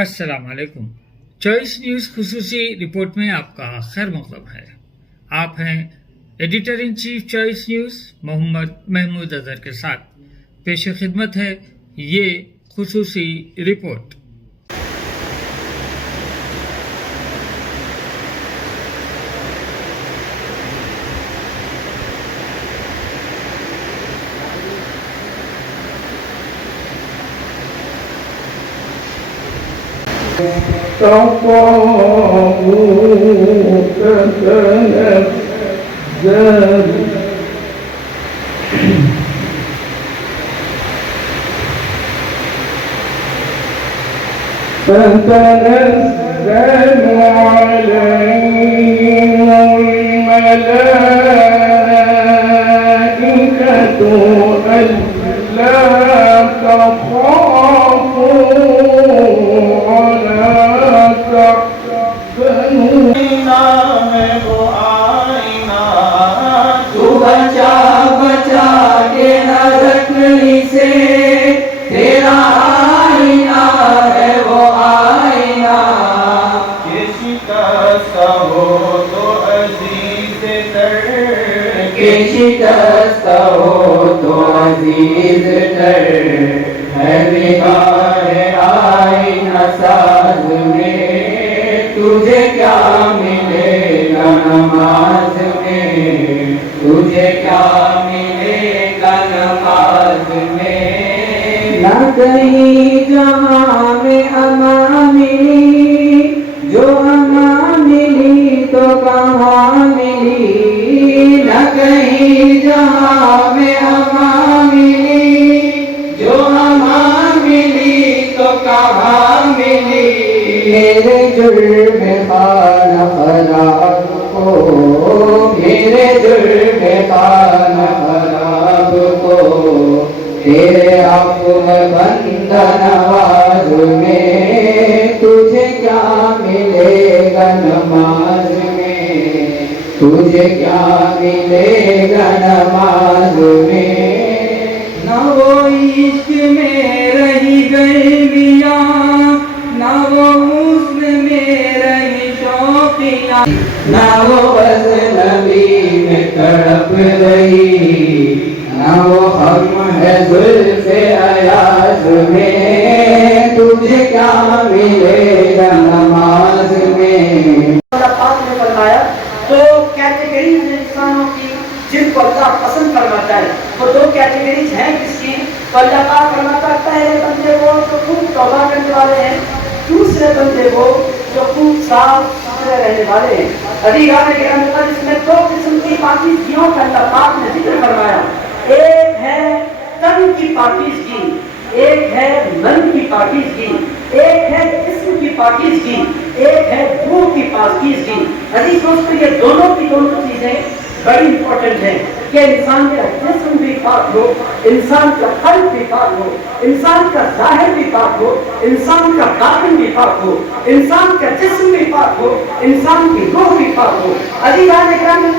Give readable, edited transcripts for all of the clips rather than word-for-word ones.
السلام علیکم۔ Choice news خصوصی رپورٹ میں آپ کا خیر مقدم ہے۔ آپ ہیں editor in chief choice news Muhammad Mahmood Azhar کے ساتھ۔ پیش خدمت ہے یہ خصوصی رپورٹ۔ تتنزل عليهم الملائكة ألا تخافوا ولا تحزنوا بچا بچا کے نہ رکھنی سے تیرا آئینہ ہے وہ آئینہ کہ شکست ہو تو عزیز تر کہ شکست ہو تو عزیز تر ہے نگاہ آئینہ ساز میں تجھے کیا ملے گا نماز میں تجھے کیا ملے گا نماز میں نہ کہیں جہاں میں امان ملی جو امان ملی تو کہاں ملی نہ کہیں جہاں میں امان ملی جو امان ملی تو کہاں ملی میرے جرم خانہ خراب کو میرے جرم خانہ خراب کو تیرے عفو بند نواز میں تجھے کیا ملے گا نماز میں تجھے کیا ملے گا نماز میں نہ وہ عشق میں رہی گرمیاں نہ وہ حسن میں رہی شوقیاں نہ وہ اجنبی میں تڑپ رہی نہ وہ غم ہے زلف ایاز میں تجھے کیا ملے گا نماز میں اللہ پاک نے فرمایا دو کیٹیگریز انسانوں کی جن کو اللہ پسند فرماتا ہے وہ دو کیٹیگریز ہیں کس کی تو اللہ پاک فرماتا ہے پہلے بندے وہ جو خوب توبہ کرنے والے ہیں دوسرے بندے وہ جو خوب صاف ستھرے رہنے والے ہیں عزیزان کرام اس میں دو قسم کی پاکیزگیوں کا اللہ پاک نے ذکر فرمایا ایک ہے تن کی پاکیزگی ایک ہے من کی پاکیزگی ایک ہے جسم کی پاکیزگی ایک ہے روح کی پاکیزگی عزیز دوستو یہ دونوں کی دونوں چیزیں بڑی امپورٹنٹ ہیں کہ انسان کا جسم بھی پاک ہو انسان کا قلب بھی پاک ہو انسان کا ظاہر بھی پاک ہو انسان کا باطن بھی پاک ہو انسان کا جسم بھی پاک ہو انسان کی روح بھی پاک ہو عزیزان اکرام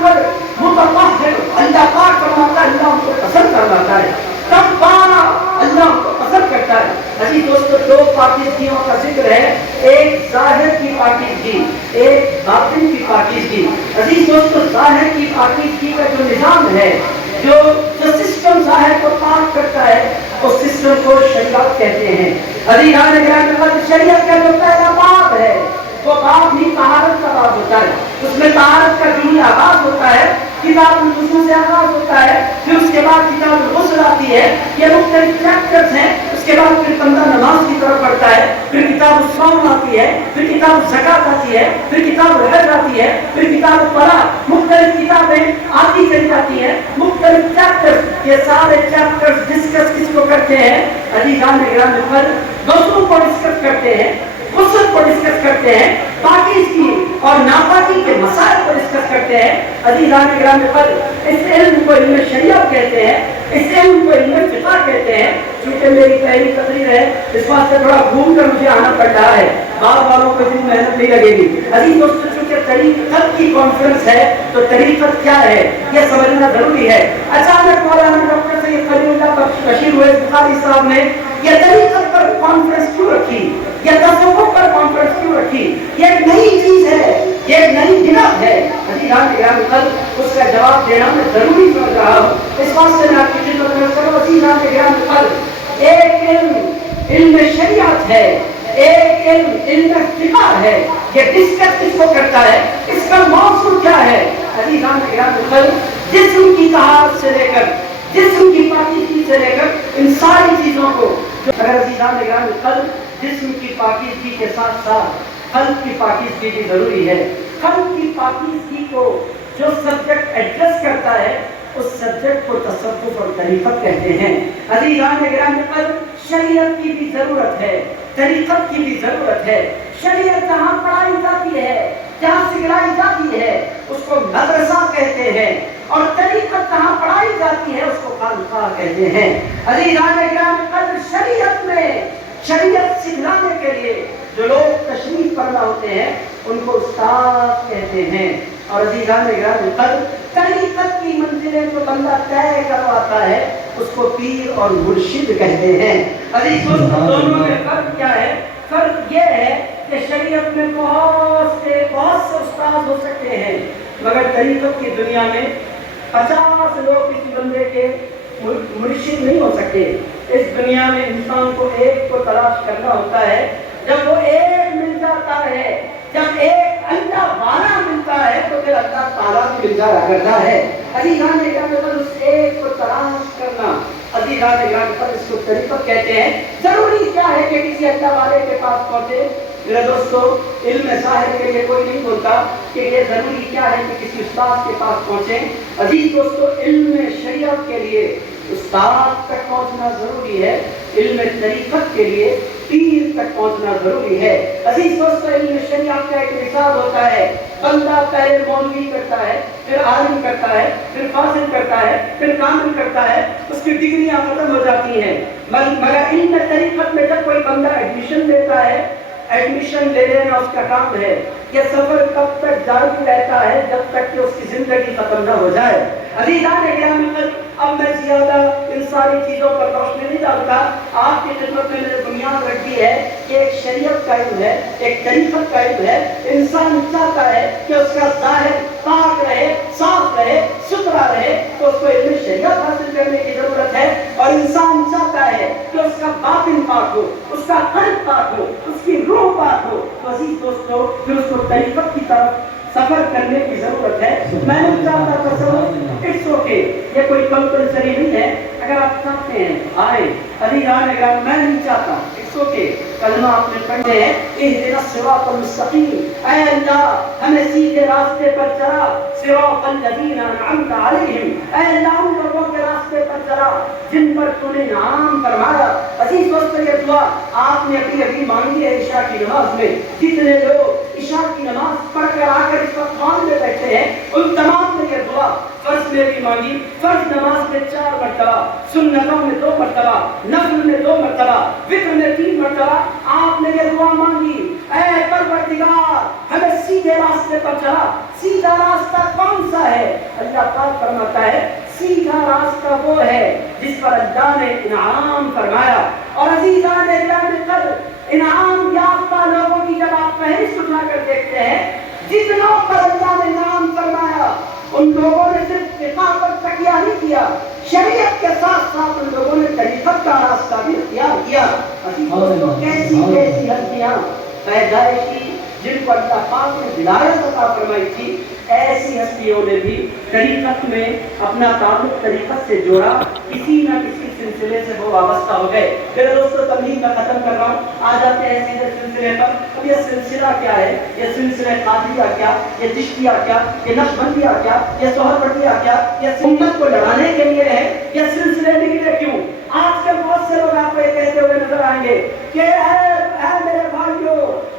متطہر اللہ پاک فرماتا ہے اللہ ان کو پسند فرماتا ہے تب پارا اللہ ان کو پسند کرتا ہے عزیز دوستو دو پاکیزگیوں کا ذکر ہے ایک ظاہر کی پاکیزگی ایک باطن کی پاکیزگی عزیز دوستو ظاہر کی پاکیزگی کا جو نظام ہے جو سسٹم ظاہر کو پاک کرتا ہے اس سسٹم کو شریعت کہتے ہیں عزیزان اکرام شریعت کا جو پہلا باب ہے وہ باب ہی طہارت کا باب ہوتا ہے اس میں طہارت کا دینی آغاز ہوتا ہے کتاب الوضو سے آغاز ہوتا ہے پھر اس کے بعد کتاب الغسل آتی ہے یہ مختلف چیپٹرز ہیں اس کے بعد پھر بندہ نماز کی طرف پڑھتا ہے پھر کتاب الصوم آتی ہے پھر کتاب الزکات آتی ہے پھر کتاب الحج آتی ہے پھر کتاب الطلاق مختلف کتابیں آتی چلی جاتی ہیں مختلف چیپٹرز یہ سارے چیپٹرز ڈسکس کس کو کرتے ہیں عزیزان اکرام دوستوں کو ڈسکس کرتے ہیں غسل کو ڈسکس کرتے ہیں پاکیزگی اور ناپاکی کے مسائل کو ڈسکس کرتے ہیں عزیزان اکرام اس علم کو علم شریعت کہتے ہیں اس علم کو علم فقہ کہتے ہیں چونکہ میری پہلی تقریر ہے اس بات سے تھوڑا گھوم کر مجھے آنا پڑ رہا ہے بعض والوں کو اتنی محنت نہیں لگے گی عزیز دوستو چونکہ طریقت کی کانفرنس ہے تو طریقت کیا ہے یہ سمجھنا ضروری ہے اچانک مولانا ڈاکٹر سید خلیل اللہ بخش بشیر ہوئے بخاری صاحب نے یہ طریقت پر کانفرنس کیوں رکھی یہ تصوف پر کانفرنس کیوں رکھی؟ یہ ایک نئی چیز ہے، یہ ایک نئی بنیاد ہے۔ عزیزان گرامی قدر، اس کا جواب دینا میں ضروری سمجھ رہا ہوں، اس بات سے میں آپ کی خدمت میں کروں۔ عزیزان گرامی قدر، ایک علم شریعت ہے، ایک علم فقہ ہے، یہ ڈسکس کس کو کرتا ہے؟ اس کا موضوع کیا ہے؟ عزیزان گرامی قدر، جسم کی طہارت سے لے کر جسم کی پاکیزگی سے لے کر ان ساری چیزوں کو، اگر عزیزان گرامی قدر جسم کی پاکیزگی کے ساتھ ساتھ قلب کی پاکیزگی بھی ضروری ہے۔ قلب کی پاکیزگی کو جو سبجیکٹ ایڈریس کرتا ہے اس سبجیکٹ کو تصوف اور طریقت کہتے ہیں۔ عزیزان گرامی قدر، شریعت کی بھی ضرورت ہے، طریقت کی بھی ضرورت ہے۔ شریعت جہاں پڑھائی جاتی ہے، جہاں سکھلائی جاتی ہے، اس کو مدرسہ کہتے ہیں، اور طریقت جہاں پڑھائی جاتی ہے اس کو خانقاہ کہتے ہیں۔ عزیزان گرامی قدر، شریعت میں شریعت سکھلانے کے لیے جو لوگ تشریف فرما ہوتے ہیں ان کو استاد کہتے ہیں، اور عزیزان گرامی قدر طریقت کی منزلیں جو بندہ طے کرواتا ہے اس کو پیر اور مرشد کہتے ہیں۔ عزیز دوستو، دونوں میں فرق کیا ہے؟ فرق یہ ہے کہ شریعت میں بہت سے استاد ہو سکتے ہیں، مگر طریقت کی دنیا میں 50 لوگ کسی بندے کے مرشد نہیں ہو سکتے۔ اس دنیا میں انسان کو ایک کو تلاش کرنا ہوتا ہے، جب وہ ایک مل جاتا ہے، جب ایک اللہ والا ملتا ہے تو پھر اللہ تعالیٰ بھی مل جایا کرتا ہے۔ عزیزان گرامی قدر، اس ایک کو تلاش کرنا، عزیزان گرامی قدر، اس کو طریقت کہتے ہیں۔ ضروری کیا ہے کہ کسی اللہ والے کے پاس پہنچے؟ میرے دوستو، علم ظاہر کے لیے کوئی نہیں بولتا کہ یہ ضروری کیا ہے کہ کسی استاد کے پاس پہنچیں۔ عزیز دوستو، علم شریعت کے لیے استاد تک پہنچنا ضروری ہے، علم طریقت کے لیے پیر تک پہنچنا ضروری ہے۔ عزیز دوستو، علم شریعت کا ایک مثال ہوتا ہے، بندہ پہلے مولوی کرتا ہے، پھر عالم کرتا ہے، پھر فاضل کرتا ہے، پھر کامل کرتا ہے، اس کی ڈگریاں ختم ہو جاتی ہیں۔ مگر علم طریقت میں جب کوئی بندہ ایڈمیشن لیتا ہے، ایڈمیشن لے لینا اس کا کام ہے۔ یہ سفر کب تک جاری رہتا ہے؟ جب تک کہ اس کی زندگی ختم نہ ہو جائے۔ عزیزان گرامی قدر، اب میں زیادہ ان ساری چیزوں پر روشنی نہیں ڈالتا، آپ کی خدمت میں نے بنیاد رکھی ہے کہ ایک شریعت کا علم ہے، ایک طریقت کا علم ہے۔ انسان چاہتا ہے کہ اس کا ظاہر پاک رہے، صاف رہے، ستھرا رہے، تو اس کو علم شریعت حاصل کرنے کی ضرورت ہے، اور انسان چاہتا ہے کہ اس کا باطن پاک ہو، اس کا قلب پاک ہو، اس کی روح پاک ہو، تو عزیز دوستو پھر اس کو طریقت کی طرف سفر کرنے کی ضرورت ہے۔ میں نے چاہتا تصور اٹس اوکے، یہ کوئی کمپلسری نہیں ہے، اگر آپ چاہتے ہیں آئے۔ عزیزان گرامی، میں نہیں چاہتا، اٹس اوکے، کلمہ آپ نے پڑھتے ہیں، اہدنا الصراط المستقیم، اے اللہ ہمیں سیدھے راستے پر چلا، صراط الذین انعمت علیہم، اے اللہ ان لوگوں کے راستے پر چلا جن پر تو نے انعام فرمایا۔ عزیز دوستو، یہ دعا آپ نے ابھی مانگی ہے عشاء کی نماز میں۔ جتنے لوگ عشاء کی نماز پڑھ کر آ کر اس وقت خوان میں بیٹھے ہیں، ان تمام نے یہ دعا فرض میں بھی مانگی۔ فرض نماز میں 4 مرتبہ، سنتوں میں 2 مرتبہ، نفل میں 2 مرتبہ، وتر میں 3 مرتبہ آپ نے یہ دعا مانگی، اے پروردگار ہمیں سیدھے راستے پر چلا۔ سیدھا راستہ کون سا ہے؟ اللہ پاک فرماتا ہے سیدھا راستہ وہ ہے جس پر اللہ نے انعام فرمایا۔ اور عزیزان گرامی قدر، انعام یافتہ لوگوں کی جب آپ فہرست اٹھا کر دیکھتے ہیں، جتنوں پر اللہ نے انعام فرمایا ان لوگوں نے صرف فقہ پر تکیہ نہیں کیا، شریعت کے ساتھ ساتھ ان لوگوں نے طریقت کا راستہ بھی اختیار کیا۔ کیسی کیسی ہستیاں پیدائشی جن پر اللہ پاک نے ہدایت عطا فرمائی تھی، ایسی ہستیوں نے بھی طریقت میں اپنا تعلق طریقت سے جوڑا، کسی نہ کسی سلسلے سے وہ وابستہ ہو گئے۔ میرے دوستو، تمہید میں ختم کر رہا ہوں، آ جاتے ہیں سیدھے سلسلے پر۔ اب یہ سلسلہ کیا ہے؟ یہ سلسلہ قادریہ کیا؟ یہ چشتیہ کیا؟ یہ نقشبندیہ کیا؟ یہ سہروردیہ کیا؟ یہ سنت کو لڑانے کے لیے ہے؟ یہ سلسلے نکلے کیوں؟ آج کل بہت سے لوگ آپ کو یہ کہتے ہوئے نظر آئیں گے کہ اے میرے بھائیو،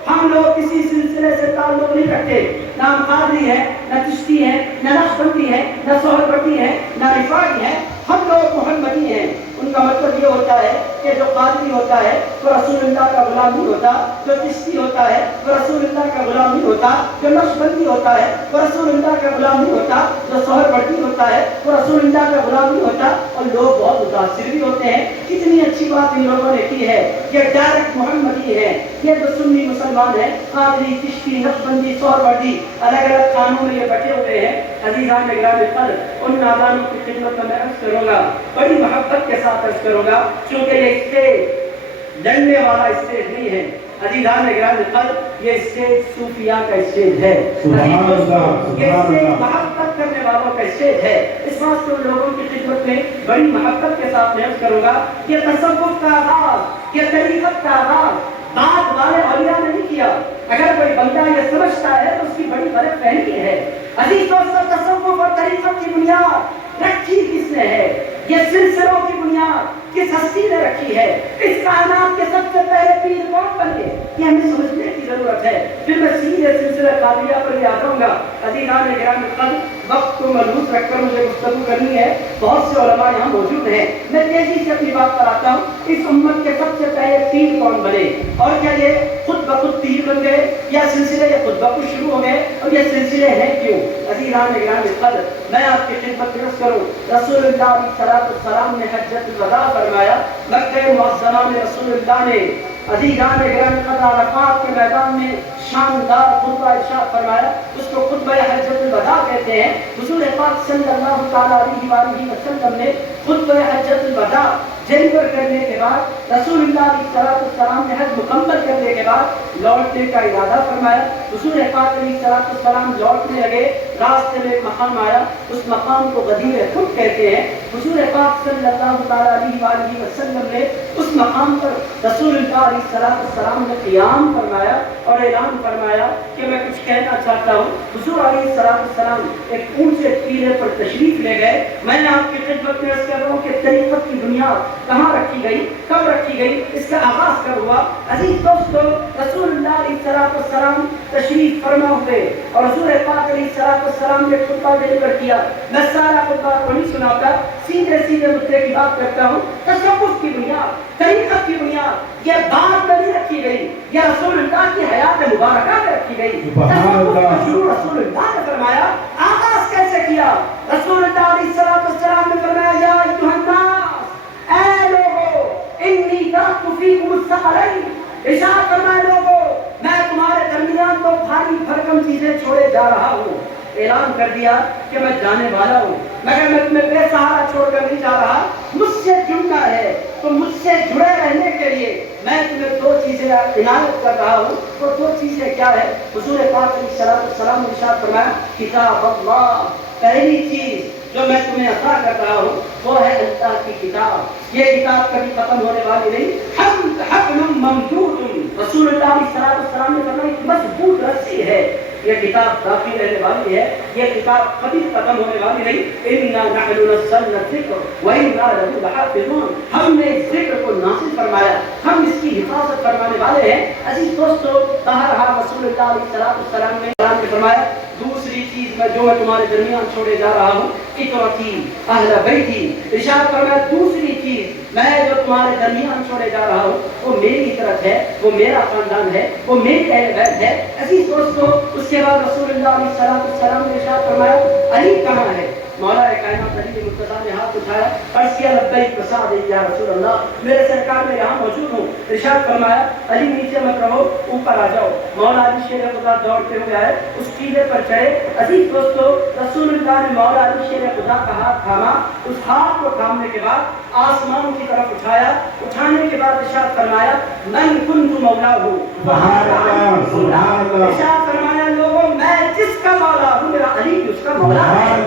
ہم لوگ کسی سلسلے سے تعلق نہیں رکھتے، نہ ہم قادری ہے، نہ چشتی ہے، نہ نقشبندی ہے، نہ سہروردی ہے، نہ رفاعی ہے، ہم لوگ محمدی ہیں۔ ان کا مطلب یہ ہوتا ہے کہ جو قادری ہوتا ہے وہ رسول اللہ کا غلام نہیں ہوتا، جو چشتی ہوتا ہے وہ رسول اللہ کا غلام نہیں ہوتا، جو نقشبندی ہوتا ہے وہ رسول اللہ کا غلام نہیں ہوتا، جو سہروردی ہوتا ہے وہ رسول اللہ کا غلام نہیں ہوتا۔ اور لوگ بہت متاثر بھی ہوتے ہیں، کتنی اچھی بات ان لوگوں نے کی ہے، یہ ڈائریکٹ محمدی ہے، یہ جو سنی مسلمان ہے، قادری، چشتی، نقشبندی، سہروردی، الگ الگ خانوں میں یہ بٹے ہوئے ہیں۔ عزیزان گرامی قدر، ان نادانوں کی خدمت میں عرض کروں گا، بڑی محبت کے ساتھ عرض کروں گا، چونکہ یہ اسٹیج لڑنے والا اسٹیج نہیں ہے۔ عزیزان گرامی قدر، یہ اسٹیج صوفیاء کا اسٹیج ہے، یہ اسٹیج محبت کرنے والوں کا اسٹیج ہے۔ اس واسطے ان لوگوں کی خدمت میں بڑی محبت کے ساتھ میں عرض کروں گا، یہ تصوف کا آغاز، یہ طریقت کا آغاز بعد والے اولیاء نے نہیں کیا۔ اگر کوئی بندہ یہ سمجھتا ہے تو اس کی بڑی غلط فہمی ہے۔ عزیز دوستو، تصوف اور طریقت کی بنیاد رکھی کس نے ہے؟ یہ سلسلوں کی بنیاد کس ہستی نے رکھی ہے؟ اس کائنات کے سب سے پہلے پیر کون بنے؟ یہ ہمیں سمجھنے کی ضرورت ہے۔ پھر میں سیدھے سلسلہ قادریہ پر بھی آ جاؤں گا۔ عزیزان گرامی قدر، وقت کو ملحوظ رکھ کر مجھے گفتگو کرنی ہے، بہت سے علماء یہاں موجود ہیں، میں تیزی سے اپنی بات پر آتا ہوں۔ اس امت کے سب سے پہلے پیر کون بنے؟ اور کیا یہ خود بخود پیر بن گئے یا سلسلے یہ خود بخود شروع ہو گئے؟ اور یہ سلسلے ہیں کیوں؟ عزیزان گرامی قدر، میں آپ کی خدمت میں عرض کروں، رسول اللہ علیہ السلام نے حجۃ الوداع فرمایا، مکہ معظمہ میں رسول اللہ نے عزیزان گرامی قدر عرفات کے میدان میں شاندار خطبہ ارشاد فرمایا، اس کو خطبہ حجۃ الوداع کہتے ہیں۔ حضور پاک صلی اللہ تعالیٰ علیہ وآلہ وسلم نے خطبہ حجۃ الوداع ڈیلیور کرنے کے بعد، رسول اللہ علیہ السلام نے حج مکمل کرنے کے بعد لوٹنے کا ارادہ فرمایا۔ حضور پاک علیہ السلام لوٹنے لگے، راستے میں ایک مقام آیا، اس مقام کو غدیر خود کہتے ہیں۔ حضور پاک صلی اللہ تعالیٰ علیہ وآلہ وسلم نے اس مقام پر رسول اللہ علیہ السلام نے قیام فرمایا اور اعلان فرمایا کہ میں کچھ کہنا چاہتا ہوں۔ حضور علیہ السلام ایک اونچے ٹیلے پر تشریف لے گئے۔ میں نے آپ کی خدمت میں عرض کر رہا ہوں کہ طریقت کی بنیاد کہاں رکھی گئی، کب رکھی گئی، اس کا آغاز کب ہوا؟ عزیز دوستو، رسول اللہ علیہ السلام تشریف فرما ہوئے اور حضور پاک علیہ السلام نے خطبہ ڈیلیور کیا۔ میں سارا خطبہ کو نہیں سناتا، سیدھے سیدھے مدعے کی بات کرتا ہوں۔ تصوف کی بنیاد، طریقت کی بنیاد یہ بعد میں نہیں رکھی گئی، یہ رسول اللہ کی حیات مبارکہ میں رکھی گئی۔ تصوف کا شروع رسول اللہ نے فرمایا۔ آغاز کیسے کیا؟ رسول اللہ علیہ السلام نے فرمایا، یا ایھا الناس، اے لوگو، انی ترکت فیکم الثقلین، ارشاد فرمائے لوگو، میں تمہارے درمیان تو بھاری بھرکم چیزیں چھوڑے جا رہا ہوں۔ اعلان کر دیا کہ میں جانے والا ہوں، مگر میں تمہیں بے سہارا چھوڑ کر نہیں جا رہا، مجھ سے جڑنا ہے تو مجھ سے جڑے رہنے کے لیے میں تمہیں دو چیزیں عنایت کر رہا ہوں۔ وہ دو چیزیں کیا ہے؟ حضور پاک علیہ السلام نے ارشاد فرمایا، کتاب اللہ، پہلی چیز جو میں تمہیں عطا کر رہا ہوں وہ ہے اللہ کی کتاب۔ یہ کتاب کبھی ختم ہونے والی نہیں، حبل ممدود، رسول اللہ علیہ السلام نے فرمایا مضبوط رسی ہے، یہ کتاب باقی رہنے والی ہے، یہ کتاب کبھی ختم ہونے والی نہیں۔ انا نحن نزلنا الذکر وانا لہ لحافظون، ہم نے اس ذکر کو نازل فرمایا، ہم اس کی حفاظت فرمانے والے ہیں۔ عزیز دوستو، بہرحال رسول اللہ علیہ السلام نے فرمایا، دوسری چیز میں جو میں تمہارے درمیان چھوڑے جا رہا ہوں، اطرتی اہل بیتی، ارشاد فرمایا دوسری چیز میں جو تمہارے درمیان چھوڑے جا رہا ہوں وہ میری طرف ہے، وہ میرا خاندان ہے، وہ میری اہل بیت ہے۔ عزیز دوستو، اس کے بعد رسول اللہ علیہ السلام نے ارشاد فرمایا، علی کہاں ہے؟ مولا کائنات علی مرتضیٰ نے ہاتھ اٹھایا، عرض کیا لبیک وسعدیک یا رسول اللہ، میرے سرکار میں یہاں موجود ہوں۔ ارشاد فرمایا، علی نیچے مت رہو، اوپر آ جاؤ۔ مولا علی شیر خدا دوڑتے ہوئے آئے، اس ٹیلے پر چڑھے۔ عزیز دوستو، رسول اللہ نے مولا علی شیر خدا کا ہاتھ تھاما، اس ہاتھ کو تھامنے کے بعد آسمان کی طرف اٹھایا، اٹھانے کے بعد ارشاد فرمایا، من کنت مولا ہوں، ارشاد فرمایا لوگوں میں جس کا مولا ہوں میرا علی اس کا مولا ہے۔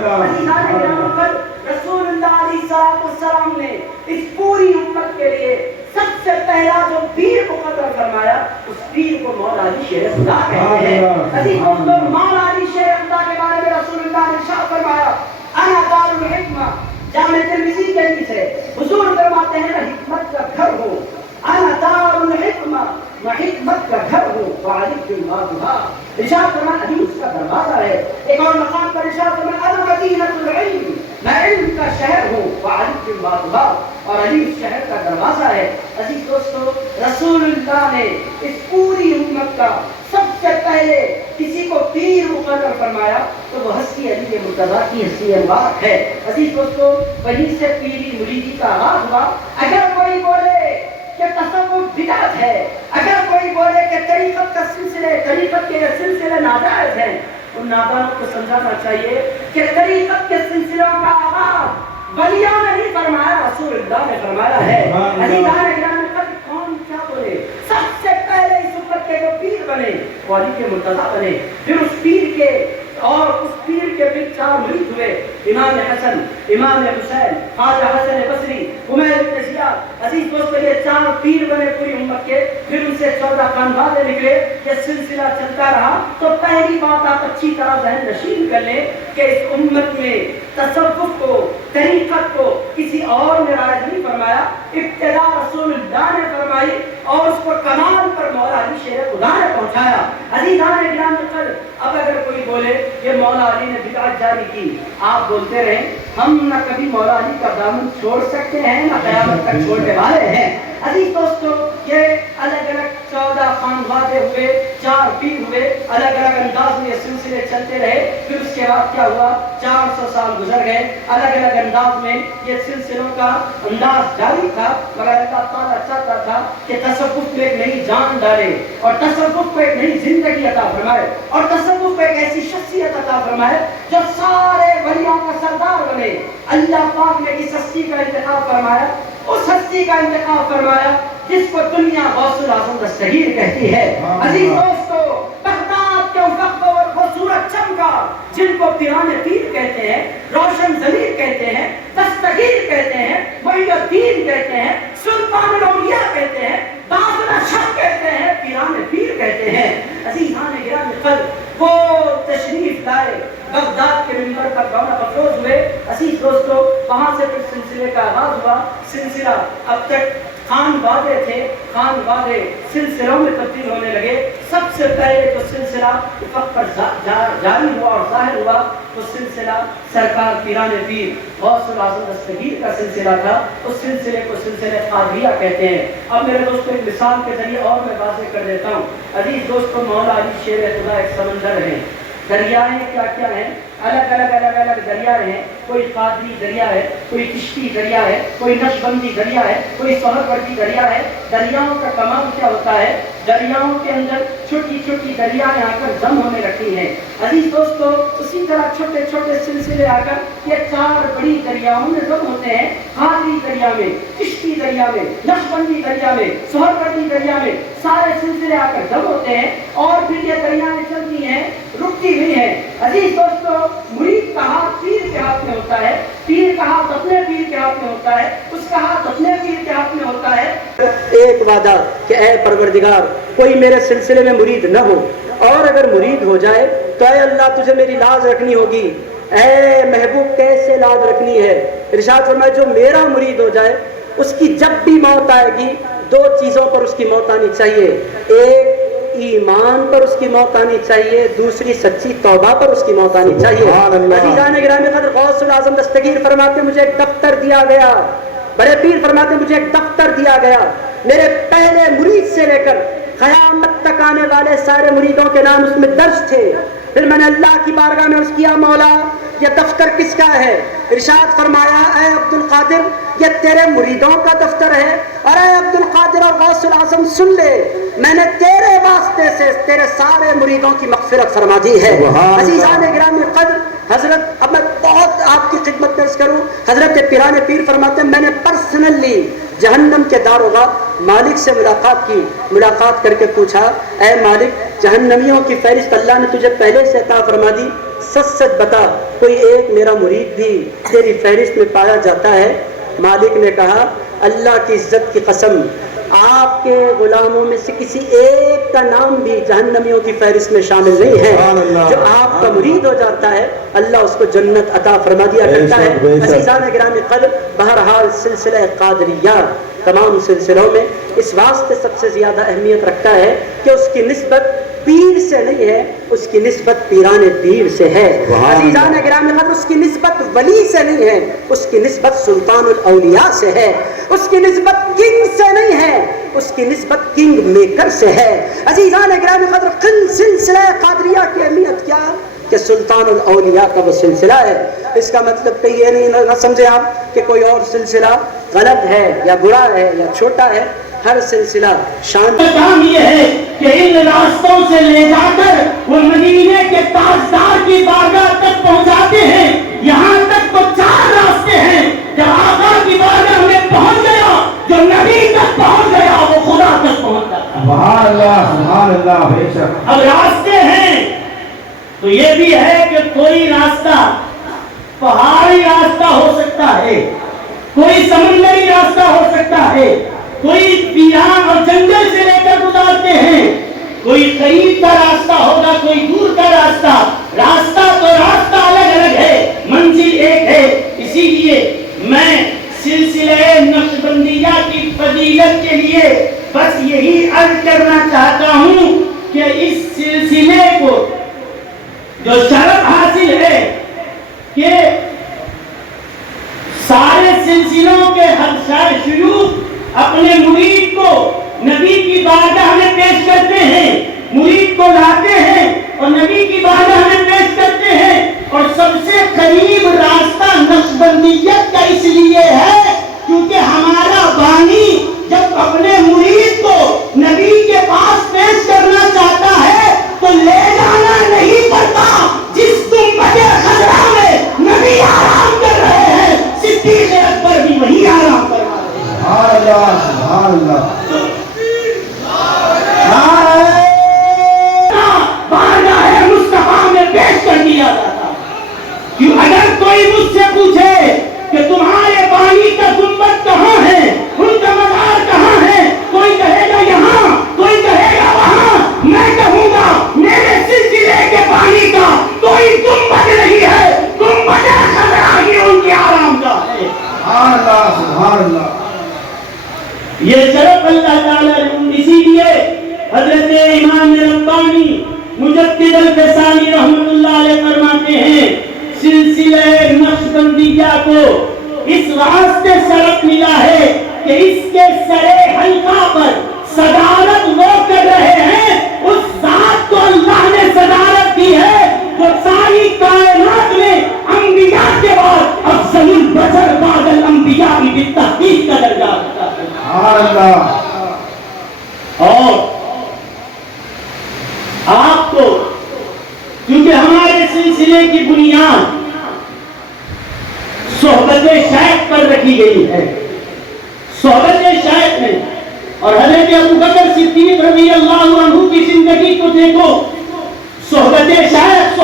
رسول اللہ علیہ السلام نے اس پوری امت کے لیے سب سے پہلا جو پیر مقرر فرمایا، اس پیر کو مولا علی شیر خدا کہتے ہیں۔ عزیز دوستو، مولا علی شیر خدا کے بارے میں رسول اللہ نے ارشاد فرمایا، انا دار الحکمہ، جامع ترمذی کے حدیث ہے، حضور فرماتے ہیں میں حکمت کا گھر ہوں، انا دار الحکمہ، میں حکمت کا گھر ہوں، وعلی بابھا، ارشاد فرمایا علی اس کا دروازہ ہے۔ ایک اور مقام پر ارشاد فرمایا انا مدینۃ العلم، میں علم کا شہر ہوں، وعلی بابھا، اور ولی اس شہر کا دروازہ ہے۔ عزیز دوستو، رسول اللہ نے اس پوری امت کا سب سے پہلے کسی کو پیر مقرر فرمایا تو وہ ہستی علی مرتضیٰ کی ہستی مبارک ہے۔ عزیز دوستو، وہیں سے پیری مریدی کا آغاز ہوا۔ اگر کوئی بولے کہ تصوف بدعت ہے، اگر کوئی بولے کہ طریقت کا طریقت کے سلسلے ناجائز ہیں، ان نادانوں کو سمجھانا چاہیے کہ طریقت کے سلسلوں کا آغاز ولیوں نے نہیں فرمایا، رسول اللہ نے فرمایا ہے۔ عزیزان گرامی، کون کیا بولے، سب سے پہلے اس امت کے جو پیر بنے وہ علی کے مرتضیٰ بنے، پھر اس پیر کے اور اس پیر کے پھر 4 مرید ہوئے، امام حسن، امام حسین، خواجہ حسن بصری، حمید بن زیاد۔ عزیز دوستو، یہ 4 پیر بنے پوری امت کے، پھر ان سے 14 خانوادے نکلے، یہ سلسلہ چلتا رہا۔ تو پہلی بات آپ اچھی طرح ذہن نشین کر لیں کہ اس امت میں تصوف کو، طریقت کو کسی اور نے رائج نہیں فرمایا، ابتدا رسول اللہ نے فرمائی اور اس کو کمال پر مولا علی شیر خدا نے پہنچایا۔ عزیزان گرامی، اب اگر کوئی بولے یہ مولا علی نے بدعت جاری کی، آپ بولتے رہیں ہم نہ کبھی مولا علی کا دامن چھوڑ سکتے ہیں نہ قیامت تک چھوڑنے والے ہیں۔ عزیز دوستو، یہ الگ الگ 14 خانوادے ہوئے، 4 پیر ہوئے، الگ الگ انداز میں یہ سلسلے چلتے رہے۔ پھر اس کے بعد کیا ہوا، 400 سال گزر گئے، الگ الگ انداز میں یہ سلسلوں کا انداز جاری تھا، مگر اللہ تعالیٰ چاہتا تھا کہ تصوف میں ایک نئی جان ڈالے اور تصوف کو ایک نئی زندگی عطا فرمائے اور تصوف کو ایک ایسی شخصیت عطا فرمائے جو سارے ولیوں کا سردار بنے۔ اللہ پاک نے اس ہستی کا انتخاب فرمایا، اس ہستی کا انتخاب فرمایا جس کو دنیا غوث الاعظم دستگیر کہتی ہے۔ عزیز دوستو، بغداد کے افق پر وہ سورج چمکا جن کو پیران پیر کہتے ہیں، روشن ضمیر کہتے ہیں، دستگیر کہتے ہیں، محی الدین کہتے ہیں، سلطان الاولیاء کہتے ہیں، باز الاشرف کہتے ہیں، پیران پیر کہتے ہیں۔ عزیزان گرامی، وہ تشریف لائے، بغداد کے منبر پر گانا افروز ہوئے۔ عزیز دوستو، وہاں سے پھر سلسلے کا آغاز ہوا۔ سلسلہ اب تک خانوادے تھے، خانوادے سلسلوں میں تبدیل ہونے لگے۔ سب سے پہلے جو سلسلہ افق پر جاری ہوا اور ظاہر ہوا وہ سلسلہ سرکار پیران پیر غوث الاعظم دستگیر کا سلسلہ تھا۔ اس سلسلے کو سلسلہ قادریہ کہتے ہیں۔ اب میرے دوستوں، ایک مثال کے ذریعے اور میں واضح کر دیتا ہوں۔ عزیز دوستو، مولا علی شیر خدا ایک سمندر ہے، دریائیں کیا کیا ہیں، الگ الگ دریا ہیں۔ کوئی قادری دریا ہے، کوئی چشتی دریا ہے، کوئی نقشبندی دریا ہے، کوئی سہروردی دریا ہے۔ دریاؤں کا کمال کیا ہوتا ہے، دریاؤں کے اندر چھوٹی چھوٹی دریائیں آ کر ضم ہونے لگتی ہیں۔ عزیز دوستو، اسی طرح چھوٹے چھوٹے سلسلے آ کر یہ 4 بڑی دریاؤں میں ضم ہوتے ہیں۔ قادری دریا میں، چشتی دریا میں، نقشبندی دریا میں، سہروردی دریا میں سارے سلسلے آ کر ضم ہوتے ہیں اور پھر یہ دریائیں چلتی ہیں، رکتی ہوئی ہیں۔ عزیز دوستو، مرید کا ہاتھ پیر کے ہاتھ میں ہوتا ہے، پیر کا ہاتھ اپنے پیر کے ہاتھ میں ہوتا ہے، اس کا ہاتھ اپنے پیر کے ہاتھ میں ہوتا ہے۔ ایک وعدہ کہ اے پروردگار، کوئی میرے سلسلے میں مرید نہ ہو، اور اگر مرید ہو جائے تو اے اللہ تجھے میری لاز رکھنی ہوگی۔ اے محبوب، کیسے لاز رکھنی ہے؟ ارشاد فرمائے جو میرا مرید ہو جائے اس کی جب بھی موت آئے گی 2 چیزوں پر اس کی موت آنی چاہیے۔ ایک، ایمان پر اس کی موت آنی چاہیے، دوسری سچی توبہ پر اس کی موت آنی چاہیے۔ عزیزان گرامی قدر، غوث الاعظم دستگیر فرماتے مجھے ایک دفتر دیا گیا، بڑے پیر فرماتے مجھے ایک دفتر دیا گیا، میرے پہلے مرید سے لے کر قیامت تک آنے والے سارے مریدوں کے نام اس میں درج تھے۔ پھر میں نے اللہ کی بارگاہ میں عرض کیا، مولا یہ دفتر کس کا ہے؟ ارشاد فرمایا، اے عبد القادر، یہ تیرے مریدوں کا دفتر ہے، اور اے عبد القادر اور غوث الاعظم سن لے، میں نے تیرے واسطے سے تیرے سارے مریدوں کی مغفرت فرما دی ہے۔ عزیزان گرامی قدر، حضرت، اب میں بہت آپ کی خدمت پیش کروں، حضرت پیران پیر فرماتے ہیں میں نے پرسنلی جہنم کے داروغہ مالک سے ملاقات کی، ملاقات کر کے پوچھا، اے مالک، جہنمیوں کی فہرست اللہ نے تجھے پہلے سے عطا فرما دی، سچ سچ بتا کوئی ایک میرا مرید بھی تیری فہرست میں پایا جاتا ہے؟ مالک نے کہا، اللہ کی عزت کی قسم، آپ کے غلاموں میں سے کسی ایک کا نام بھی جہنمیوں کی فہرست میں شامل نہیں ہے۔ جو آپ کا مرید ہو جاتا ہے اللہ اس کو جنت عطا فرما دیا کرتا ہے۔ عزیزان گرامی قدر، بہرحال سلسلہ قادریہ تمام سلسلوں میں اس واسطے سب سے زیادہ اہمیت رکھتا ہے کہ اس کی نسبت پیر سے نہیں ہے، اس کی نسبت پیران پیر سے ہے۔ عزیزان گرامی قدر، اس کی نسبت ولی سے نہیں ہے، اس کی نسبت سلطان الاولیاء سے ہے، اس کی نسبت کنگ سے نہیں ہے، اس کی نسبت کنگ میکر سے ہے۔ عزیزان گرامی قدر، سلسلہ قادریہ کی اہمیت کیا کہ سلطان الاولیاء کا وہ سلسلہ ہے۔ اس کا مطلب کہ یہ نہیں نہ سمجھے آپ کہ کوئی اور سلسلہ غلط ہے یا برا ہے یا چھوٹا ہے، ہر سلسلہ شان۔ کام یہ ہے کہ ان راستوں سے لے جا کر وہ مدینے کے تاجدار کی بارگاہ تک پہنچاتے ہیں۔ یہاں تک تو 4 راستے ہیں، جب آقا کی بارگاہ میں پہنچ گیا، جو نبی تک پہنچ گیا وہ خدا تک پہنچ جاتا ہے۔ سبحان اللہ بے شک۔ اب راستے ہیں تو یہ بھی ہے کہ کوئی راستہ پہاڑی راستہ ہو سکتا ہے، کوئی سمندری راستہ ہو سکتا ہے، کوئی ویران اور جنگل سے لے کر گزارتے ہیں، کوئی قریب کا راستہ ہوگا، کوئی دور کا راستہ۔ راستہ تو راستہ الگ الگ ہے، منزل ایک ہے۔ اسی لیے میں سلسلہ نقشبندیہ کی فضیلت کے لیے بس یہی عرض کرنا چاہتا ہوں کہ اس سلسلے کو جو شرف حاصل ہے کہ سارے سلسلوں کے شیوخ اپنے مرید کو نبی کی بارگاہ میں پیش کرتے ہیں، مرید کو لاتے ہیں اور نبی کی بارگاہ میں پیش کرتے ہیں، اور سب سے قریب راستہ نقشبندیت کا اس لیے ہے کیونکہ ہمارا بانی جب اپنے مرید کو نبی کے پاس پیش کرنا چاہتا ہے تو لے جانا نہیں پڑتا۔ جس گنبد خضرا میں نبی آرام کر رہے ہیں، صدیق اکبر بھی وہی آرام کر رہا ہے۔ سبحان اللہ۔ بارگاہ مصطفیٰ میں پیش کر دیا جاتا۔ کیوں اگر کوئی مجھ سے پوچھے کہ تمہارے بانی کا گنبد کہاں ہے، ان کا مزار کہاں ہے، کوئی کہے گا یہاں، کوئی کہے گا وہاں، میں کہوں گا میرے سلسلے کے بانی کا کوئی گنبد نہیں ہے، گنبد خضرا ہی ان کی آرام گاہ ہے۔ سبحان اللہ۔ یہ شرف اللہ تعالیٰ نے، اسی لیے حضرت امام ربانی مجدد الفسانی رحمۃ اللہ علیہ فرماتے ہیں سلسلہ نقشبندیہ کو اس واسطے شرف ملا ہے کہ اس کے سرے حلقہ پر صدارت وہ کر رہے ہیں، اس ذات کو اللہ نے صدارت دی ہے جو ساری کائنات میں انبیاء کے بعد افضل البشر بعد الانبیاء بالتحقیق کا درجہ رکھتا ہے۔ اور آپ کو کیونکہ ہمارے سلسلے کی بنیاد صحبت شیخ پر رکھی گئی ہے، صحبت شیخ میں، اور حضرت ابوبکر صدیق رضی اللہ عنہ کی زندگی کو دیکھو، صحبت شیخ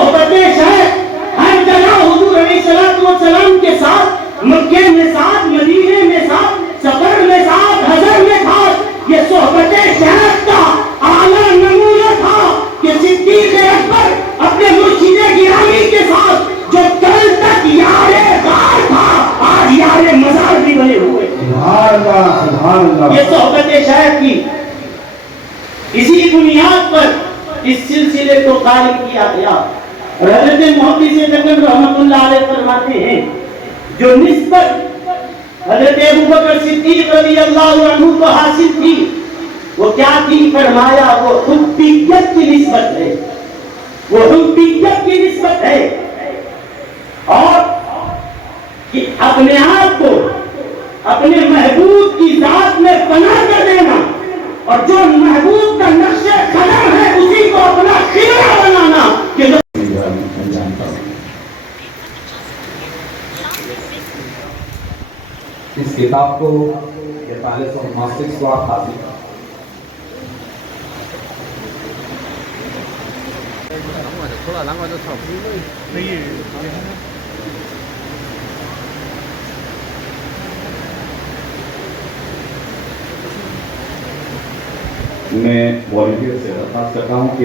ہر جگہ حضور علیہ السلام کے ساتھ، مکے میں ساتھ، مدینے میں ساتھ، سفر میں ساتھ، حضر میں ساتھ۔ یہ صحبت شیخ کا اعلیٰ نمونہ تھا کہ صدیق اکبر اپنے مرشد گرامی کے ساتھ جو کل تک یار غار تھا آج یار مزار بھی بنے ہوئے۔ سبحان اللہ۔ یہ صحبت شیخ کی اسی بنیاد پر اس سلسلے کو قائم کیا گیا۔ اور حضرت محدث دکن رحمۃ اللہ علیہ فرماتے ہیں جو نسبت حضرت ابوبکر صدیق رضی اللہ عنہ کو حاصل تھی وہ کیا تھی؟ فرمایا وہ حبیت کی نسبت ہے، وہ حبیت کی نسبت ہے، اور کہ اپنے آپ کو اپنے محبوب کی ذات میں پناہ کر دینا، اور جو محبوب کا نقش قدم ہے اسی کو اپنا قبلہ بنانا۔ کہ اس کتاب کو یہ پہلے تو ماسٹرس کو آپ حاصل میں والنٹیئر سے درخواست کرتا ہوں کہ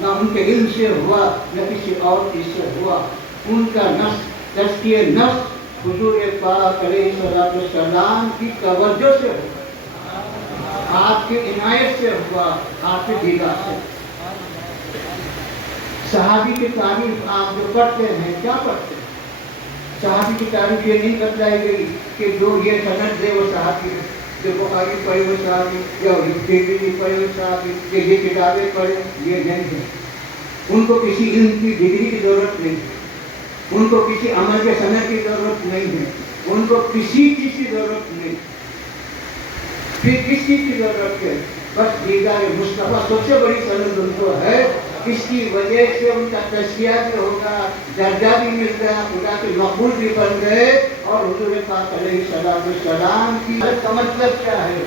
نہ ان کے علم سے ہوا نہ کسی اور چیز سے ہوا. ان کا نفس تزکیہ نفس حضور پاک علیہ السلام کی توجہ سے ہوا، آپ کی عنایت سے ہوا، آپ کے دیدار سے. صحابی کی تعریف آپ جو پڑھتے ہیں کیا پڑھتے ہیں؟ صحابی کی تعریف یہ نہیں بتلائی گئی کہ جو یہ سند دے وہ صحابی ہے، جو بخاری پڑھے وہ صحابی، یا ترمذی پڑھے وہ صحابی، یا یہ کتابیں پڑھے، یہ نہیں ہے. ان کو کسی علم کی ڈگری کی ضرورت نہیں ہے، ان کو کسی عمل کے سند کی ضرورت نہیں ہے، ان کو کسی چیز کی ضرورت نہیں. پھر کس چیز کی ضرورت ہے؟ بس دیدار مصطفیٰ سب سے بڑی سند ان کو ہے. اس کی وجہ سے ان کا تزکیہ بھی ہوگا، درجہ بھی مل گیا، خدا کے مقبول بھی بن گئے. اور حضور پاک علیہ السلام کی عدالت کا مطلب کیا ہے؟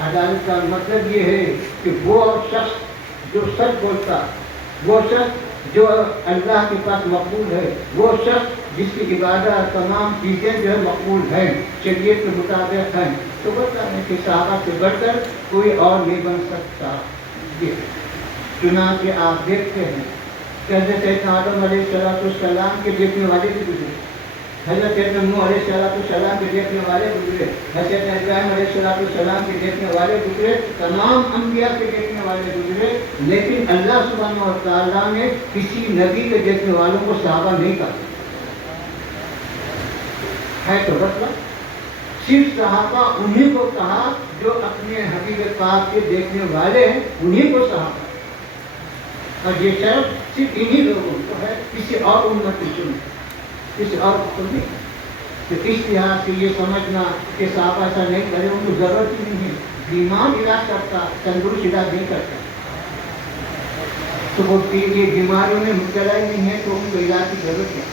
عدالت کا مطلب یہ ہے کہ وہ شخص جو سچ بولتا، وہ شخص جو اللہ کے پاس مقبول ہے، وہ شخص جس کی عبادت تمام چیزیں جو ہے مقبول ہیں، شریعت کے مطابق ہیں، تو بتا ہے کہ صحابہ سے بڑھ کر کوئی اور نہیں بن سکتا. یہ چنانچہ آپ دیکھتے ہیں کہ حضرت آدم علیہ السلام کے دیکھنے والے بھی گزرے، حضرت نوح علیہ السلام کے دیکھنے والے گزرے، حضرت ابراہیم علیہ السلام کے دیکھنے والے گزرے، تمام انبیاء کے دیکھنے والے گزرے. لیکن اللہ سبحانہ و تعالیٰ نے کسی نبی کے دیکھنے والوں کو صحابہ نہیں کہا ہے. تو مطلب صرف صحابہ انہیں کو کہا جو اپنے حبیب پاک کے دیکھنے والے ہیں، انہیں کو صحابہ. اور یہ شرف صرف انہی لوگوں کو ہے، کسی اور امت کی چن، کسی اور کو نہیں. تو اس لحاظ سے یہ سمجھنا کہ صحابہ ایسا نہیں کرے، ان کو ضرورت ہی نہیں ہے. بیمار علاج کرتا، تندرست علاج نہیں کرتا. تو وہ یہ بیماریوں میں مبتلا ہی نہیں ہے تو ان کو علاج کی ضرورت ہے.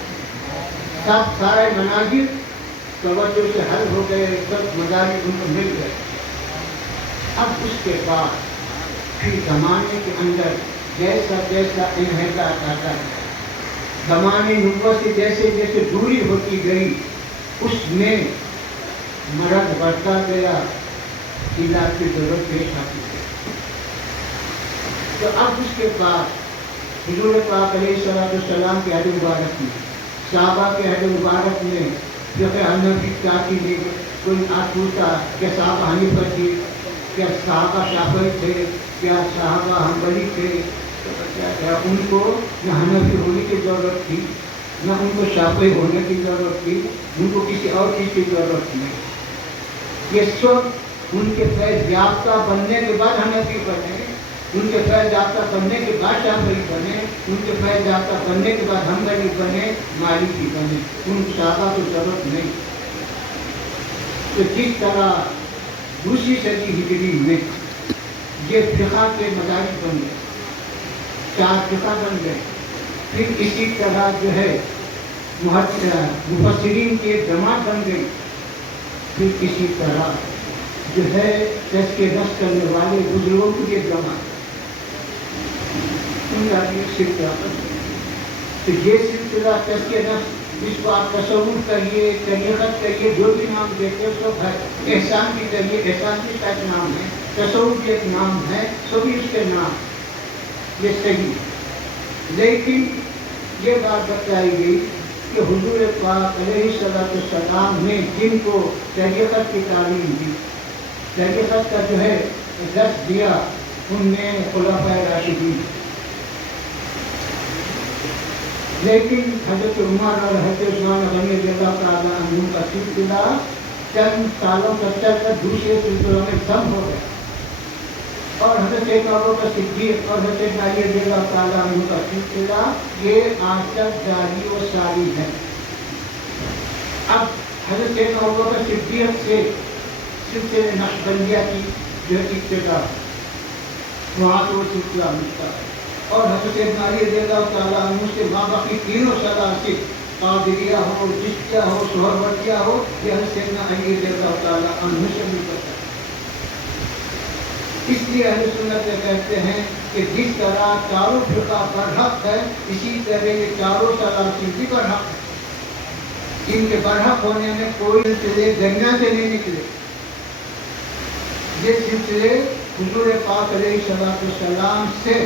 سب سارے مناظر توجہ سے حل ہو گئے، سب مذاہب ان کو مل گئے. اب اس کے بعد پھر زمانے کے اندر جیسا جیسا انحطاط آتا ہے، زمانے نبوت سے جیسے جیسے دوری ہوتی گئی، اس میں مرض بڑھتا گیا، علاج کی ضرورت پیش آتی گئی. تو اب اس کے بعد حضور پاک علیہ السلام کے عہد مبارک میں، صحابہ کے عہد مبارک میں فقہ حنفی کیا چیزیں کوئی آج پوچھتا کہ صحابہ حنیفہ تھے، کیا صحابہ شافعی تھے، کیا صحابہ حنبلی تھے. ان کو نہ حنفی ہونے کی ضرورت تھی، نہ ان کو شافعی ہونے کی ضرورت تھی، ان کو کسی اور چیز کی ضرورت نہیں. یہ سب ان کے فیض یافتہ بننے کے بعد حنفی بنے، ان کے فیض یافتہ بننے کے بعد شافعی بنے، ان کے فیض یافتہ بننے کے بعد حنبلی بنے، مالکی بنے. ان صحابہ کو ضرورت نہیں. تو جس طرح دوسری صدی ہجری میں یہ فقہ کے مدارس بن گئے، 4 فقہ بن گئے، پھر اسی طرح جو ہے مفسرین کی ایک جماعت بن گئی، پھر اسی طرح جو ہے تزکیہ نفس کرنے والے بزرگوں کی ایک جماعت، ان کا بھی ایک سلسلہ بن گیا. تو یہ سلسلہ تزکیہ نفس، اس کو آپ تصوف کریے، طریقت کریے، جو بھی نام دیتے سب ہے. احسان بھی کریے، احسان بھی کا ایک نام ہے، تصوف بھی ایک نام ہے، سبھی اس کے نام، یہ صحیح. لیکن یہ بات بتائی گئی کہ حضور پاک علیہ السلام نے جن کو طریقت کی تعلیم دی، طریقت کا جو ہے درس دیا، ان میں خلفائے راشدین. لیکن حضرت عمر اور حضرت عثمان غنی رضی اللہ تعالیٰ عنہ کا سلسلہ چند سالوں تک چل کر دوسرے سلسلوں میں دم ہو گیا، اور حضرت ابوبکر صدیق اور حضرت علی رضی اللہ تعالیٰ عنہ کا سلسلہ یہ آج تک جاری و ساری ہے. اب حضرت ابوبکر صدیق سے سلسلے نقشبندیہ کی جو ابتدا وہاں سے وہ سلسلہ ملتا ہے، اور حضرت علی رضی اللہ تعالیٰ عنہ سے ماں باقی تینوں سلاسل، قادریہ ہو، چشتیہ ہو، سہروردیہ ہو، یہ حضرت علی رضی اللہ تعالیٰ عنہ سے ملتا ہے. اس لیے اہل سنت کہتے ہیں کہ جس طرح چاروں فرقہ برحق ہے، اسی طرح یہ چاروں سلاسل بھی برحق ہے. ان کے برحق ہونے میں کوئی سلسلے درمیان سے نہیں نکلے. یہ سلسلے حضور پاک علیہ السلام سے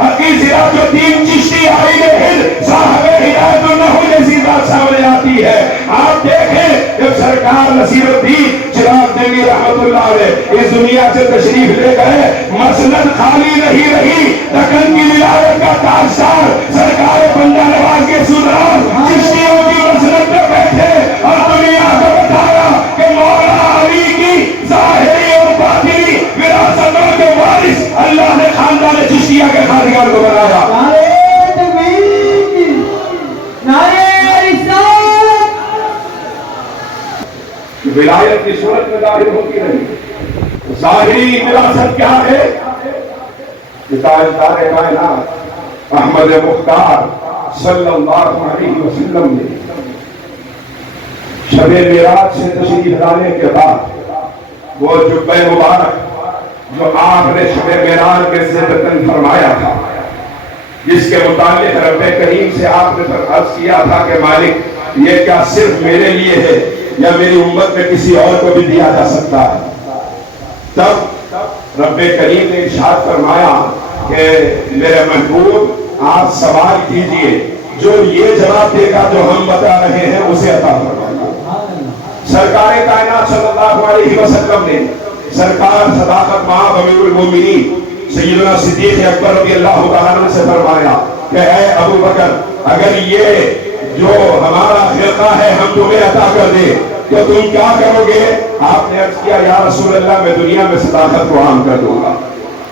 حقیقی سراج الدین چشتی آئین ہند صاحب ہدایت النحو جیسی بات سامنے آتی ہے. آپ دیکھیں جب سرکار نصیر الدین چراغ دینی رحمت اللہ علیہ اس دنیا سے تشریف لے گئے, مسند خالی نہیں رہی. دکن کی ولایت کا تاجدار سرکار بندہ نواز کے سلطان چشتیوں کی مسند پہ بیٹھے اور دنیا کو بتایا کہ مولا علی کی ظاہری اور باطنی وراثتوں کے وارث اللہ نے خاندان چشتیہ کے خاندان کو بنایا. ولایت کی صورت میں ظاہر ہوتی رہی. ظاہری وراثت کیا ہے؟ تاجدار کائنات احمد مختار صلی اللہ علیہ وسلم نے شب معراج سے تشریف لانے کے بعد وہ جبہ مبارک جو آپ نے شب معراج میں زیادتاً فرمایا تھا, جس کے متعلق رب کریم سے آپ نے عرض کیا تھا کہ مالک یہ کیا صرف میرے لیے ہے یا میری امت میں کسی اور کو بھی دیا جا سکتا ہے. تب رب کریم نے ارشاد فرمایا کہ میرے محبوب آپ سوال کیجئے, جو یہ جواب دے گا جو ہم بتا رہے ہیں اسے عطا فرمائیے. سرکار کائنات صلی اللہ علیہ وسلم نے سرکار صداقت مآب امیر المومنین سیدنا صدیق اکبر رضی اللہ تعالیٰ عنہ سے فرمایا کہ اے ابو بکر, اگر یہ جو ہمارا خلقہ ہے ہم تمہیں عطا کر دے تو تم کیا کرو گے؟ آپ نے عرض کیا یا رسول اللہ میں دنیا میں صداقت کو عام کر دوں گا.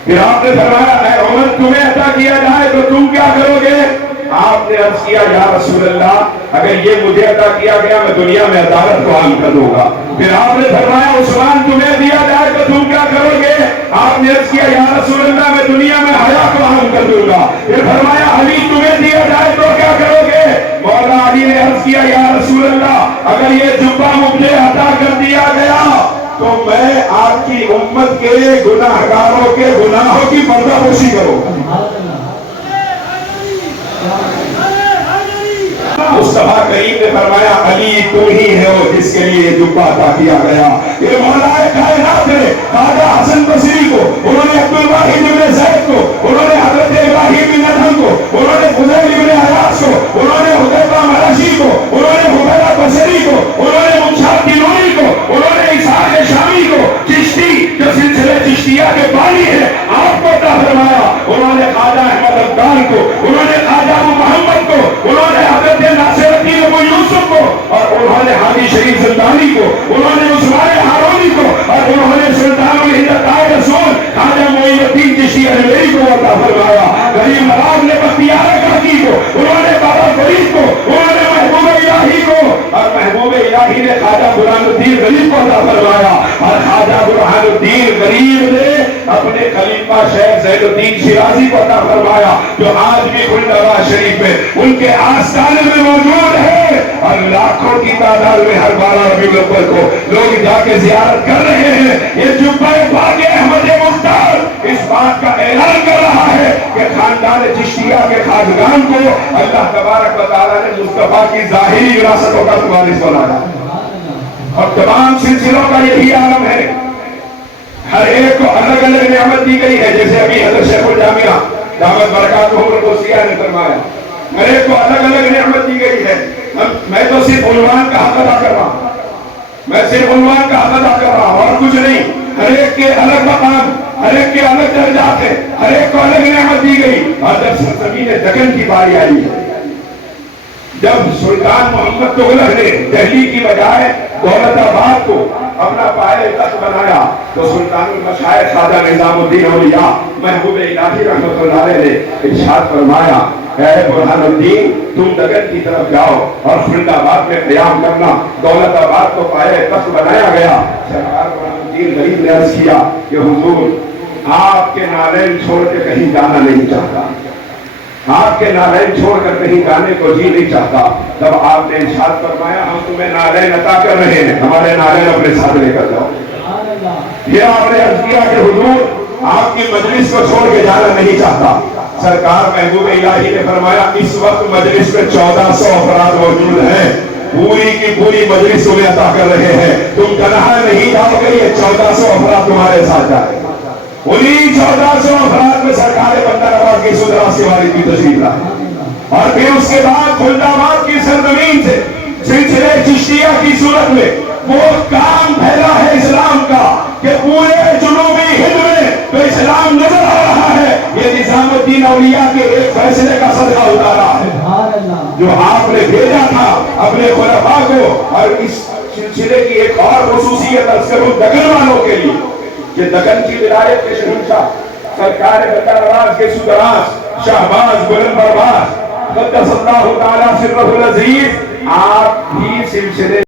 پھر آپ نے فرمایا اے عمر تمہیں عطا کیا جائے تو تم کیا کرو گے؟ آپ نے عرض کیا یا رسول اللہ اگر یہ مجھے عطا کیا گیا میں دنیا میں عدالت کو عام کر دوں گا. پھر آپ نے فرمایا عثمان تمہیں دیا جائے تو تم کیا کرو گے؟ آپ نے عرض کیا یا رسول اللہ میں دنیا میں حیا کو عام کر دوں گا. پھر فرمایا علی تمہیں دیا جائے تو کیا کرو گے؟ مولا علی نے عرض کیا یا رسول اللہ اگر یہ جبہ مجھے عطا کر دیا گیا تو میں آپ کی امت کے گناہگاروں کے گناہوں کی پردہ پوشی کروں گا. مصطفیٰ کریم نے فرمایا علی تم ہی ہو جس کے لیے جبہ عطا کیا گیا. یہ مولا کائنات نے خواجہ حسن بصری کو, انہوں نے عبدالواحد بن زید کو, انہوں نے حضرت ابراہیم بن ادہم کو, انہوں نے فضیل بن عیاض کو, انہوں نے حذیفہ مرشی کو, انہوں نے حبیرہ بصری کو, انہوں نے منشاد دینوری کو, انہوں نے اسحاق شامی کو, چشتی جو سلسلے چشتیہ کے بانی ہے آپ کو عطا فرمایا. انہوں نے خواجہ احمد عبدال کو, انہوں نے خواجہ ابو محمد کو, انہوں نے حضرت ناصر الدین ابو یوسف کو, اور انہوں نے حاجی شریف زندانی کو, انہوں نے عثمان ہارونی کو, اور انہوں نے سلطان الہند تاج رسول خواجہ معین الدین چشتی اجمیری کو عطا فرمایا. غریب نواز نے بختیار کاکی کو, انہوں نے بابا فرید کو, انہوں نے محبوب الہی کو, اور محبوب الہی نے خواجہ برہان الدین غریب کو عطا فرمایا. اور خواجہ برہان الدین غریب نے اپنے خلیفہ شیخ زین الدین شیرازی کو عطا فرمایا جو آج بھی خلدآباد شریف میں ان کے آستانے میں موجود ہے, اور لاکھوں کی تعداد میں ہر 12 ربیع الاول کو لوگ جا کے زیارت کر رہے ہیں. یہ جبہ پاک احمد مختار اس بات کا اعلان کر رہا ہے کہ خاندان چشتیہ کے خاندان کو اللہ تبارک و تعالیٰ نے مصطفیٰ کی ظاہری وراثتوں کا وارث بنایا, اور تمام سلسلوں کا یہی عالم ہے. ہر ایک کو الگ الگ نعمت دی گئی ہے, جیسے ابھی حضرت شیخ الجامعہ دامت برکاتہ القدسیہ نے فرمایا ہر ایک کو الگ الگ نعمت دی گئی ہے. میں تو صرف عنوان کا حق ادا کر رہا ہوں, میں صرف عنوان کا حق ادا کر رہا ہوں اور کچھ نہیں. ہر ایک کے الگ مقام, ہر ایک کے الگ درجات ہیں, ہر ایک کو الگ نعمت دی گئی. اور جب سرزمین دکن کی باری آئی ہے, جب سلطان محمد تغلق نے دہلی کی بجائے دولت آباد کو اپنا پائے تخت بنایا تو سلطان المشائخ خواجہ نظام الدین اولیاء محبوب الہی رحمۃ اللہ علیہ نے ارشاد فرمایا اے برہان الدین تم دکن کی طرف جاؤ اور خلد آباد میں قیام کرنا. دولت آباد کو پائے تخت بنایا گیا. سرکار برہان الدین غریب نے عرض کیا کہ حضور آپ کے نالین چھوڑ کے کہیں جانا نہیں چاہتا, آپ کے نالین چھوڑ کر کہیں جانے کو جی نہیں چاہتا. تب آپ نے ارشاد فرمایا ہم تمہیں نالین عطا کر رہے ہیں, ہمارے نالین اپنے ساتھ لے کر جاؤ. یہ آپ نے عرض کیا کہ حضور آپ کی مجلس کو چھوڑ کے جانا نہیں چاہتا. سرکار محبوب الہی نے فرمایا اس وقت مجلس میں 1400 افراد موجود ہیں, پوری کی پوری مجلس تمہیں عطا کر رہے ہیں, تم تنہا نہیں جاؤ گے, یہ 1400 افراد تمہارے ساتھ جائیں. انہیں 1400 افراد میں سرکار بندرآباد کی سودراس کے والد کی تشریف لائی اور پھر اس کے بعد خلدآباد کی سرزمین سے سلسلے چشتیہ کی صورت میں وہ کام پھیلا ہے اسلام کا کہ پورے جنوبی ہند میں تو اسلام نظر آ رہا ہے. یہ نظام الدین اولیاء کے ایک فیصلے کا صدقہ اتارا ہے جو آپ نے بھیجا تھا اپنے خلفاء کو. اور اس سلسلے کی ایک اور خصوصیت عرض کروں دکن والوں کے لیے کہ دکن کی ولایت کے شہنشاہ سرکار بندرآباد کے سودراس شہباز بلند پرواز قدس اللہ تعالی سرہ العزیز آپ بھی سلسلے